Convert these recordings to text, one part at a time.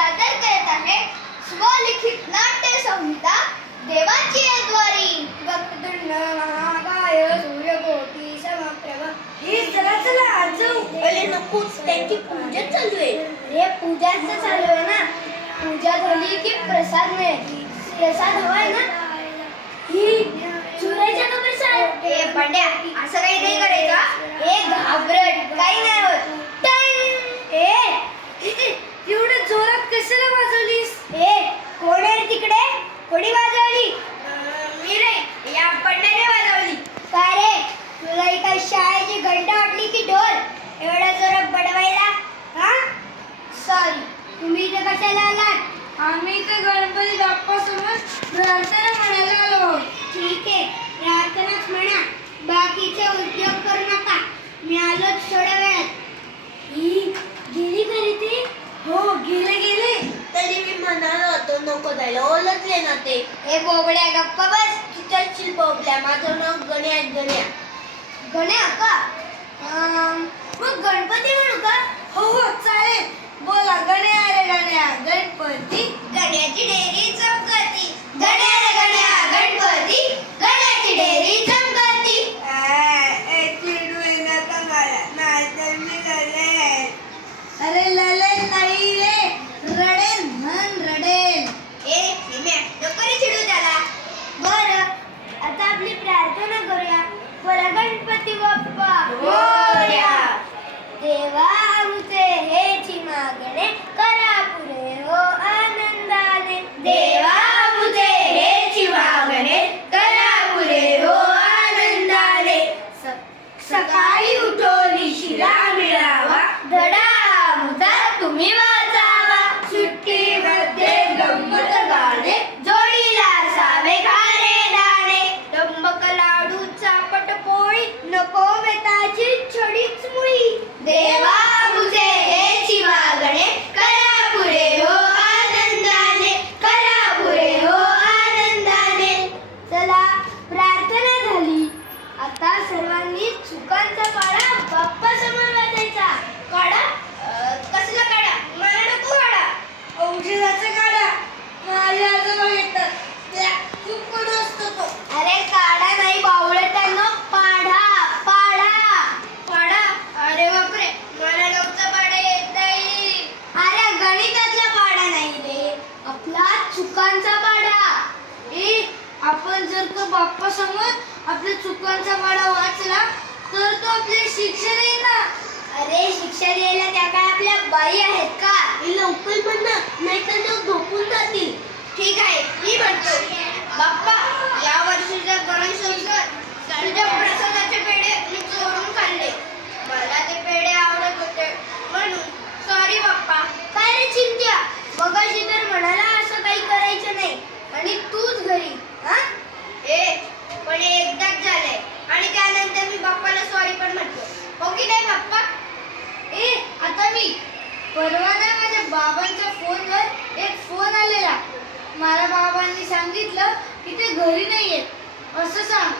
सादर करत आहे स्वलिखित नाट्य संहिता देवाची द्वारी. वक्रतुंड महाकाय सूर्यकोटी समप्रभ. हे चला चला आज जाऊ. अरे नको, त्यांची पूजा चालू आहे. हे पूजाच चालू आहे ना. पूजा झाली की प्रसाद मिळेल. प्रसाद हवाय ना. ही चुरायचा का प्रसाद? हे बंड्या असं काही नाही करायचं. हे घाबरट काही नाही होत. एवढं जोरात कशाला वाजवलीस? कोण आहे तिकडे? कोणी वाजवली? मी रे, या बंड्याने वाजवली. काय रे, तुला एका शाळेची घंटा वाटली की ढोल एवढा जोरात बडवायला? हा सॉरी, तुम्ही इथे कशाला आलात? आम्ही तर गणपती बाप्पा समोर प्रार्थना म्हणायला आलो. ठीक आहे, प्रार्थनाच म्हणा. बाकीचे उद्योग करू नका. मी आलोच थोड्या वेळात. ही गेली घरी ते? हो गेले. तरी मी म्हणालो होतो नको जायला, ओळखले ना ते. हे बोबड्या गप्पा बस. चिचरशील बोबल्या. माझं नाव गण्या. गण्या का? मग गणपती म्हणू का? हो चालेल. बोला गण्या रे गण्या गणपती. गण्याची डेअरी चमकती. गण्या रे गण्या गणपती. गण्याची डेअरी चमकती. अरे ललेल नाही रे, रडेल म्हण रडेल. नको रे चिडू त्याला. बरं, आता आपली प्रार्थना करूया. बोला गणपती बाप्पा मोरया. देवा आमचे हेची मागणे करा पुरे हो आनंदाने. देवा आमचे हेची मागणे करा पुरे हो आनंदाने. सकाळी उठोनी शिरा मिळावा. धडा आमचा तुम्ही वाचावा. सुट्टीमध्ये गंमत गाणे जोडीला असावे खारे दाणे. डंबक लाडू चापट पोळी नको बेताची छडीच मुळी. देवा मुझे हेची मागणे करा पुरे हो आनंदाने. करा पुरे हो आनंदाने. चला, प्रार्थना झाली. आता सर्वांनी चुकांचा पाडा बाप्पा समोर वाचायचा. काढा. कसला काढा? मला नको काढा. औषधाचा काढा. माझे आजोबा घेतात. त्या चुकून असतो तो. अरे काढा नाही बावळटांनो, पाढा. अरे बापरे, मला नवचा पाढा येत नाही. अरे गणितातला पाढा नाही रे, आपला चुकांचा पाढा. आपण जर का बाप्पा समोर आपल्या चुकांचा पाढा वाचला तर तो आपल्याला शिक्षा देईल ना. अरे शिक्षा द्यायला त्या काय आपल्या बाई आहेत का? लवकर म्हण ना, नाहीतर ते झोपून जातील. ठीक आहे, मी म्हणतो. बाप्पा, या वर्षीचा गणेशोत्सव तुझ्या प्रसादाचे पेढे मी चोरून खाल्ले. मला ते पेढे आवडत होते म्हणून सॉरी बाप्पा. काय रे चिंट्या, मगाशी तर म्हणाला असं काही करायचं नाही आणि तूच घरी. पण एकदाच झालंय आणि त्यानंतर मी बाप्पाला सॉरी पण म्हटलो. हो की नाही बाप्पा? आता मी परवा ना माझ्या बाबांच्या फोनवर एक फोन आलेला. मला बाबांनी सांगितलं की ते घरी नाहीयेत असं सांग.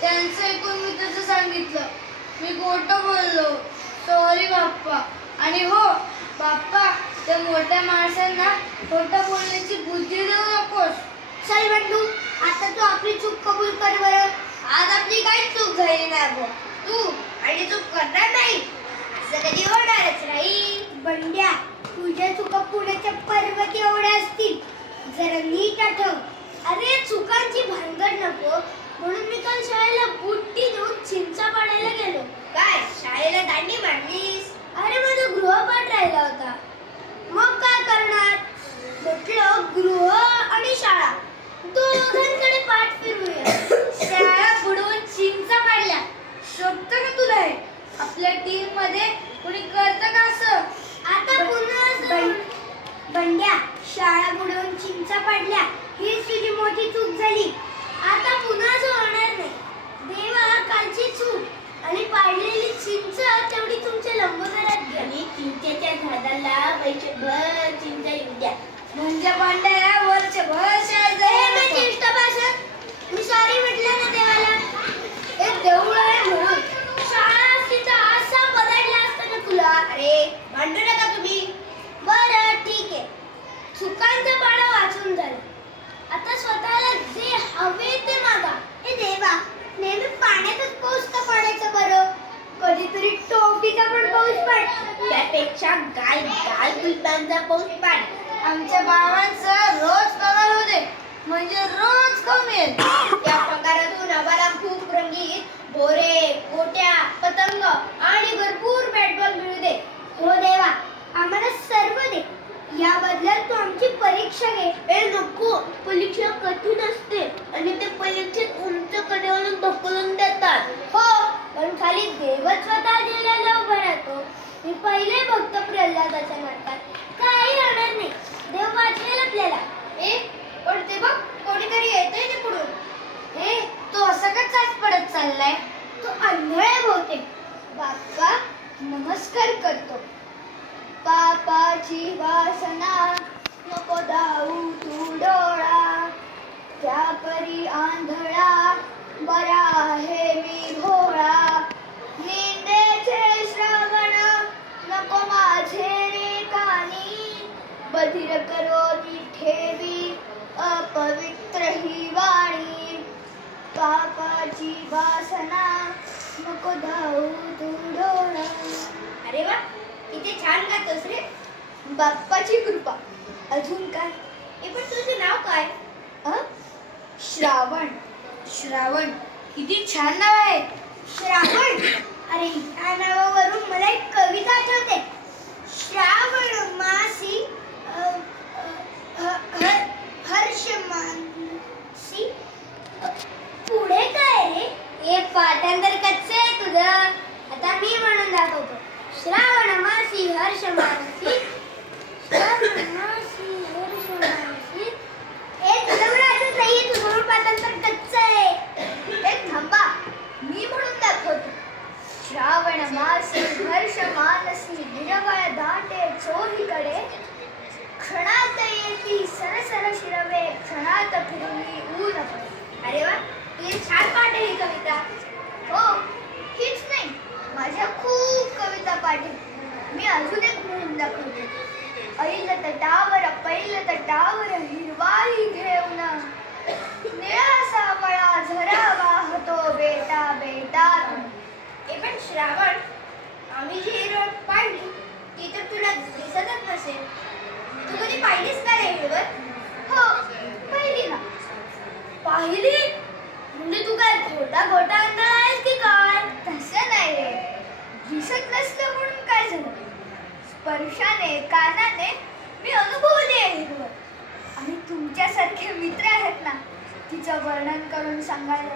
त्यांचं ऐकून मी तसं सांगितलं. मी खोटं बोललो, सॉरी बाप्पा. आणि हो बाप्पा, त्या मोठ्या माणसांना खोटं बोलण्याची बुद्धी देऊ नकोस. चल बंडू, आता तू आपली चूक कबूल कर बरं. आज आपली काही चूक झाली नाही गो. तू आणि चूक करणार नाही असं कधी होणारच नाही. बंड्या, तुझ्या चुका पुण्याच्या पर्वत एवढ्या असतील. जरा नीट आठव. अरे चुकांची भानगड नको म्हणून मी काल शाळेला बुट्टी देऊन चिंचा पाडायला गेलो. काय शाळेला दांडी मारलीस? अरे माझा गृहपाठ राहिला होता. मग काय करणार? म्हटलं गृह आणि शाळा दोघांकडे पाठ फिरूया. शाळा बुडवून चिंचा पाडल्या. शोभतं का तुला हे? आपल्या टीम मध्ये कोणी करतं का असं? आता पुन्हा बंड्या, शाळा बुडवून चिंचा पाडल्या हीच तुझी मोठी चूक झाली. आता पुन्हा असं होणार नाही. देवा, कालची चूक आणि पाडलेली चिंच तेवढी तुमच्या लंबोदरात घ्या. आणि चिंचेच्या झाडाला वर्षभर चिंचा येऊ द्या. म्हणजे पांड्या वर्षभर शाळेत जायचं. मी सॉरी म्हटलं ना देवाला. हे देऊळ आहे म्हणून. शाळा तिचा असा बदलला असता ना तुला. अरे भांडू नका तुम्ही. बरं ठीक आहे, सुखांचं पाणं वाचून झालं. आता स्वतःला जे हवे ते मागा. हे देवा, नेहमी पाण्यातच पाऊस का पडायचं बरं? कधीतरी टोपीचा पण पाऊस पड, त्यापेक्षा गाल गाल गुलबांचा पाऊस पाड. आमच्या बाबांचं रोज पगार होते, म्हणजे रोज खाऊन मिळेल. त्या पगारातून आम्हाला खूप रंगीत भोरे, गोट्या, पतंग आणि भरपूर बॅट बॉल मिळू दे. हो देवा, आम्हाला सर्व दे. या बदल्यात तू आमची परीक्षा घे. ए नको, परीक्षा कठीण असते आणि ते परीक्षेत उंच कडेवरून ढकलून देतात. हो, पण खाली देवच स्वतः दिलेला उभा राहतो. मी पहिले भक्त प्रल्हादाच्या नाटकात. काही होणार नाही, देव वाचवेल आपल्याला. ए पण ते बघ, कोणीतरी येतंय ते पुढून. ए, तो असं का चाच पडत चाललाय? तो आंधळ आहे बहुतेक. बाप्पा नमस्कार करतो. पापाची वासना नको दाऊ तू डोळा, त्या परी आंधळा बरा आहे मी भोळा. निंदेचे श्रवण नको माझे रे कानी, बधीर करोनी ठेवी अपवित्र ही वाणी. पापाची वासना नको धावू तू डोळा. अरे वा, किती छान गातोस रे. बाप्पाची कृपा. अजून काय? हे पण तुझे नाव काय? श्रावण. श्रावण, किती छान नाव आहे. श्रावण? अरे ह्या नावावरून मला एक कविता आठवते. श्रावण मासी हर्ष मानसी. पुढे काय रे? हे पाठांतर कच्चं आहे तुझं. आता मी म्हणून दाखवतो. श्रावण मासी हर्ष मानसी, श्रावण मासी हर्ष मानसी. हे तुझं मला आठवत नाहीये, तुझं म्हणून पाठांतर कच्चं आहे. हे थांबा, मी म्हणून दाखवतो. श्रावण मासी हर्ष मानसी, निरवळ दाटे चोहीकडे, क्षणात येती सरसर शिरवे, क्षणात फिरली ऊन पडे. अरे वा, तुझी छान पाठ आहे ही कविता. हो, हीच नाही, माझ्या खूप कविता पाठ आहेत. मी अजून एक म्हणून दाखवते. ऐल तटावर पैल तटावर हिरवाई घेऊन, निळा सावळा झरा वाहतो बेटा बेटातून. हे पण श्रावण, आम्ही जी हिरवळ पाडली ती तर तुला दिसतच नसेल. तू कधी पाहिलीस का रे हिरवळ? हो, पाहिली ना. पाहिली म्हणजे तू काय घोटा घोटा अंधार आहेस की काय? तसं नाही रे, दिसत नसतं म्हणून काय झालं. स्पर्शाने कानाने मी अनुभवली आहे हिरवळ. आणि तुमच्यासारखे मित्र आहेत ना तिचं वर्णन करून सांगायला.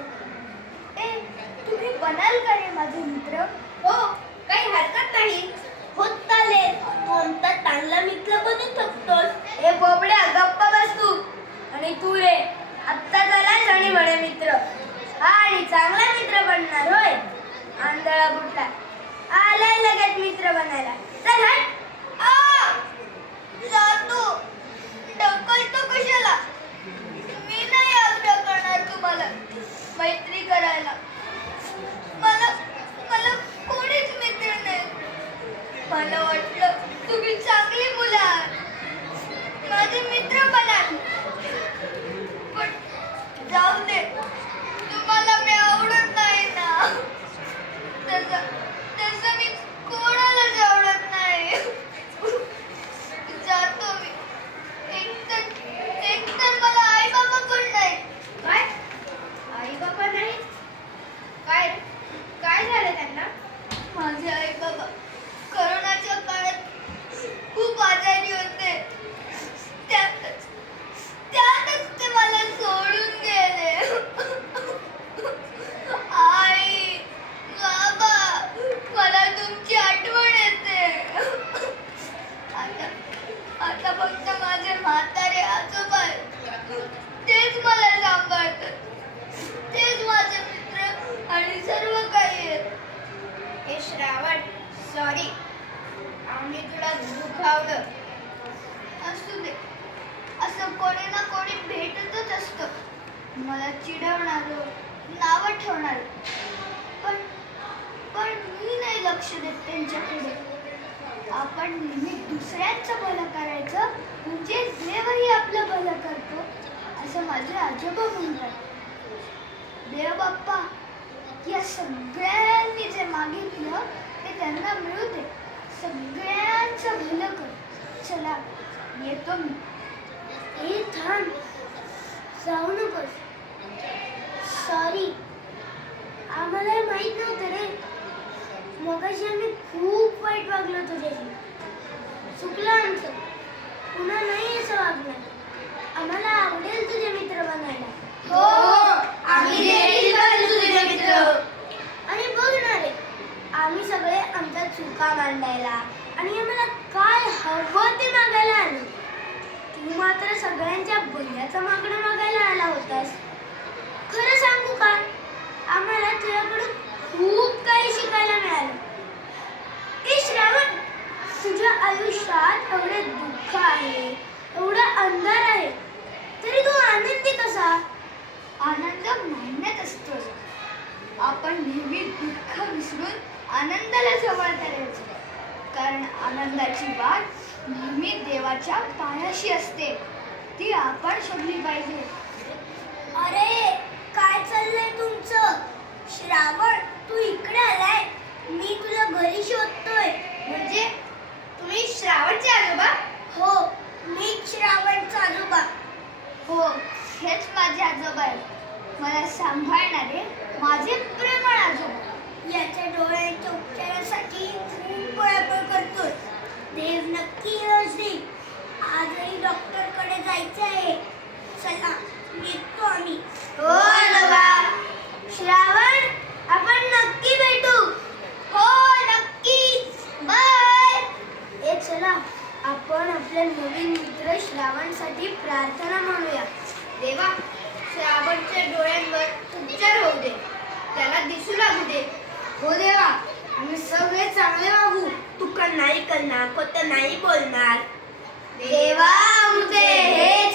ए, तुम्ही बनाल का रे माझे मित्र? हो, काही हरकत नाही. होत चालेल, कोणता चांगला मित्र बनू शकतोस. ए बोबड्या, गप्प बस तू. आणि तू रे, आत्ता झालास आणि म्हणे मित्र. हा, आणि चांगला मित्र बनणार होय. आंधळा बुटला आलाय लगेच मित्र बनायला. चल हट. जातो. ढकलतो कशाला? मी नाही आग्रह करणार तुम्हाला मैत्री करायला. मला मला कोणीच मित्र नाही. मला वाटलं तुम्ही चांगली मुलं आहात, माझे मित्र बनाल. पण जाऊ दे, तुम्हाला मी आवडत नाही ना. तसं मी कोणालाच आवडत नाही. जातो मी. एकतर मला आई बाबा पण नाही. काय? आई बाबा नाही? काय काय झालं त्यांना? माझे आई बाबा करोनाच्या काळात खूप आजारी होते. त्यातच ते मला सोडून गेले. आई बाबा, मला तुमची आठवण येते. आता फक्त माझे म्हातारे आजोबा तेच मला सांभाळतात. तेच माझे मित्र आणि सर्व काही आहेत. हे श्रावण, सॉरी, आम्ही तुला दुखावलं. असू दे, असं कोणी ना कोणी भेटतच असतं. मला चिडवणारं, नावं ठेवणारं. पण मी नाही लक्ष देत त्यांच्याकडे. आपण नेहमी दुसऱ्यांचं भलं करायचं म्हणजे देवही आपलं भलं करतो असं माझे आजोबा म्हणतात. देव बाप्पा या सगळ्यांनी जे मागितलं ते त्यांना मिळू दे. सगळ्यांचं भलं कर. चला येतो मी. हे थांब, जाऊ नकोस. सॉरी, आम्हाला माहित नव्हतं रे. मगाशी आम्ही खूप वाईट वागलो तुझ्याशी. चुकलं आमचं. पुन्हा नाही असं वागणार. आम्हाला आवडेल तुझे मित्र बनायला. हो, आम्ही देखील बनू तुझे मित्र. आणि बघ ना रे, आम्ही सगळे आमच्या चुका मांडायला आणि आम्हाला काय हवं ते मागायला आलो. तू मात्र सगळ्यांच्या भल्याचं मागणं मागायला आला होतास. खरं सांगू का, आम्हाला तुझ्याकडून खूप काही शिकायला मिळालं. ए श्रावण, तुझ्या आयुष्यात एवढे दुःख आहे, एवढा अंधार आहे, तरी तू आनंदी कसा? आनंद मान्यत असतो. आपण नेहमी दुःख विसरून आनंदाला जवळ करायचं. कारण आनंदाची वाट नेहमी देवाच्या पायाशी असते. ती आपण शोधली पाहिजे. अरे काय चाललंय तुमचं? श्रावण, तू इकडे आलाय. मी तुला घरी शोधतोय. म्हणजे तुम्ही श्रावणचे आजोबा? हो, मी श्रावणचा आजोबा. हो, हेच माझे आजोबा आहेत. मला सांभाळणारे माझे प्रेमळ आजोबा. याच्या डोळ्यांच्या उपचारासाठी खूप पळापळ करतोय. देव नक्की यश देईल. आजही डॉक्टरकडे जायचं आहे. चला निघतो आम्ही. हो आजोबा. श्रावण, आपण नक्की भेटू. हो नक्की. बाय. ए चला, आपण आपल्या नवीन मित्र श्रावणसाठी प्रार्थना म्हणूया. देवा, श्रावणच्या डोळ्यांवर उपचार होऊ दे. त्याला दिसू लागू दे. हो देवा, आम्ही सगळे चांगले वागू. तू नाही करणार, खोटं नाही बोलणार. देवा आमचे हे